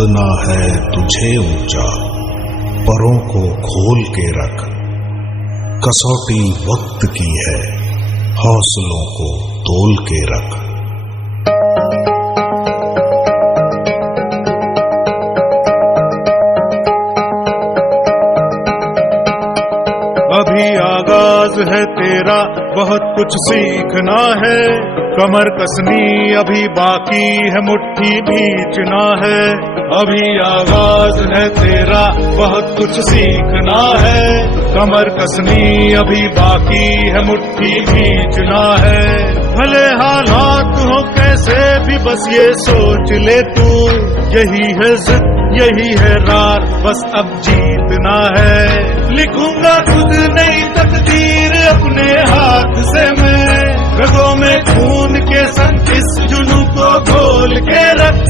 उड़ना है तुझे ऊंचा, परों को खोल के रख। कसौटी वक्त की है, हौसलों को तोल के रख। अभी आगाज है तेरा, बहुत कुछ सीखना है। कमर कसनी अभी बाकी है, मुट्ठी भींचना है। अभी आगाज है तेरा, बहुत कुछ सीखना है। कमर कसनी अभी बाकी है, मुट्ठी भींचना है। भले हालात हो कैसे भी, बस ये सोच ले तू, यही है जिद यही है रार, बस अब जीतना है। लिखूंगा खुद नई तकदीर अपने हाथ से मैं, रगों में खून के संग इस जुनून को घोल के रख।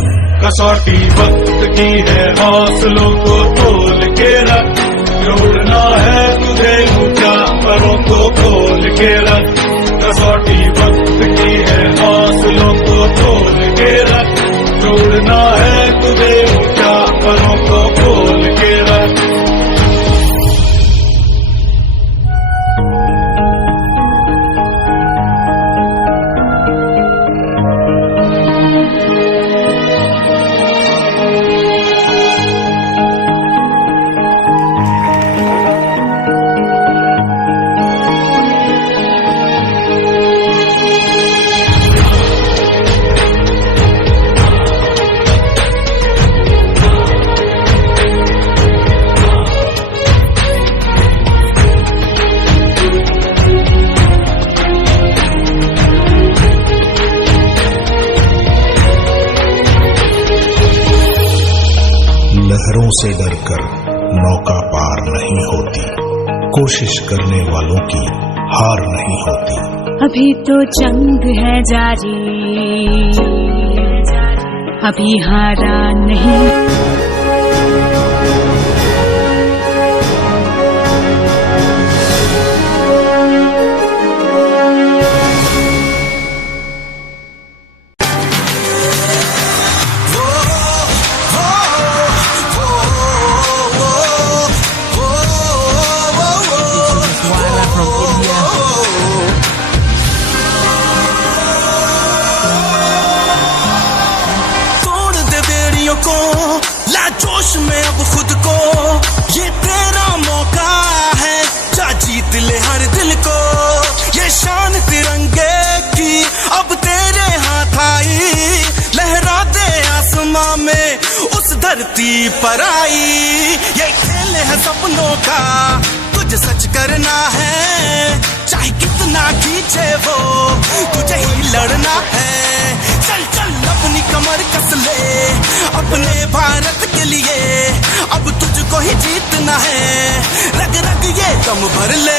कसौटी वक्त की है, हौसलों को तोल के रख। जोड़ना है तुझे ऊंचा, परों को खोल के रख। कसौटी वक्त की है, हौसलों को तोल के रख। जोड़ना है तुझे ऊंचा, परों को खोल के रख। लहरों से डरकर नौका पार नहीं होती, कोशिश करने वालों की हार नहीं होती। अभी तो जंग है जारी, अभी हारा नहीं। ला जोश में अब खुद को, ये तेरा मौका है, जा जीत ले हर दिल को। ये शान तिरंगे की अब तेरे हाथ आई, लहरा दे आसमां में उस धरती पर आई। ये खेल है सपनों का, तुझे सच करना है, चाहे कितना खींचे वो तुझे ही लड़ना है। चल चल अपनी कमर कस ले अपने भारत के लिए, अब तुझको ही जीतना है। रग रग ये दम भर ले।